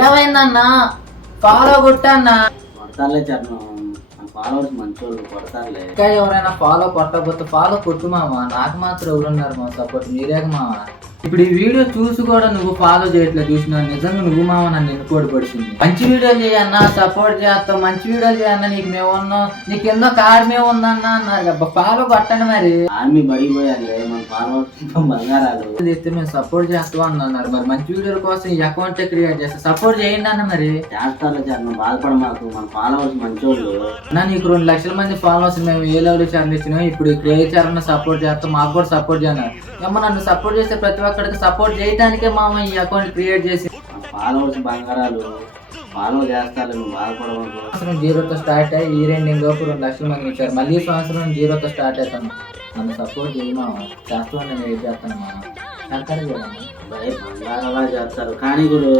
ఏమైందన్నా? ఫాలో కొట్టన్నా. కొడతారులే చరణం, మన ఫాలోవర్స్ మంచోళ్ళు, కొడతారులే. ఇంకా ఎవరైనా ఫాలో కొట్టకపోతే ఫాలో కొట్టు మామ. నాకు మాత్రం ఎవరున్నారు మా సపోర్ట్? మీరే మామ. ఇప్పుడు ఈ వీడియో చూసి కూడా నువ్వు ఫాలో చేయట్లేదు. చూసినా నిజంగా నువ్వు మామ నన్ను ఎన్నుకోడి పడిచింది. మంచి వీడియోలు చేయన్నా, సపోర్ట్ చేస్తాం. మంచి వీడియోలు చేయన్నా, నీకు మేము ఉన్నాం, నీకు ఎన్నో కార్ మేము ఉందన్నా అన్నారు. ఫాలో కొట్టండి మరి. ఆర్మీ బడిపోయారులే, మన ఫాలోవర్స్ బంగారాలు. చెప్తే మేము సపోర్ట్ చేస్తాం అన్నారు. మరి మంచి వీడియోల కోసం ఈ అకౌంట్ క్రియేట్ చేస్తే సపోర్ట్ చేయండి అన్న. మరి చేస్తారులే చరణం, బాధపడ మాకు, మన ఫాలోవర్స్ మంచోళ్ళు. నా నీకు 2 లక్షల మంది ఫాలోవర్స్ మేము ఏ లెవెల్ ఛానల్ ఇచ్చినాం. ఇప్పుడు ఏ ఛానల్ సపోర్ట్ చేస్తాం, మాకు కూడా సపోర్ట్ చేయన్నారు. ఏమో నన్ను సపోర్ట్ చేసే ప్రతి ఒక్కరికి సపోర్ట్ చేయడానికే మామ ఈ అకౌంట్ క్రియేట్ చేసి. మన ఫాలోవర్స్ బంగారాలు, ఫాలో చేస్తారు, నువ్వు బాధపడమాకు. సంవత్సరం 0తో స్టార్ట్ అయ్యి ఈ రెండింగ్ లోపు 2 లక్షల మంది ఇచ్చారు. మళ్ళీ సంవత్సరం 0తో స్టార్ట్ అవుతాను. నన్ను సపోర్ట్ చేయమా, చేస్తాను. నేను ఏం చేస్తాను మామ, అంటారు కదా బంగారాలా చేస్తారు. కానీ గురు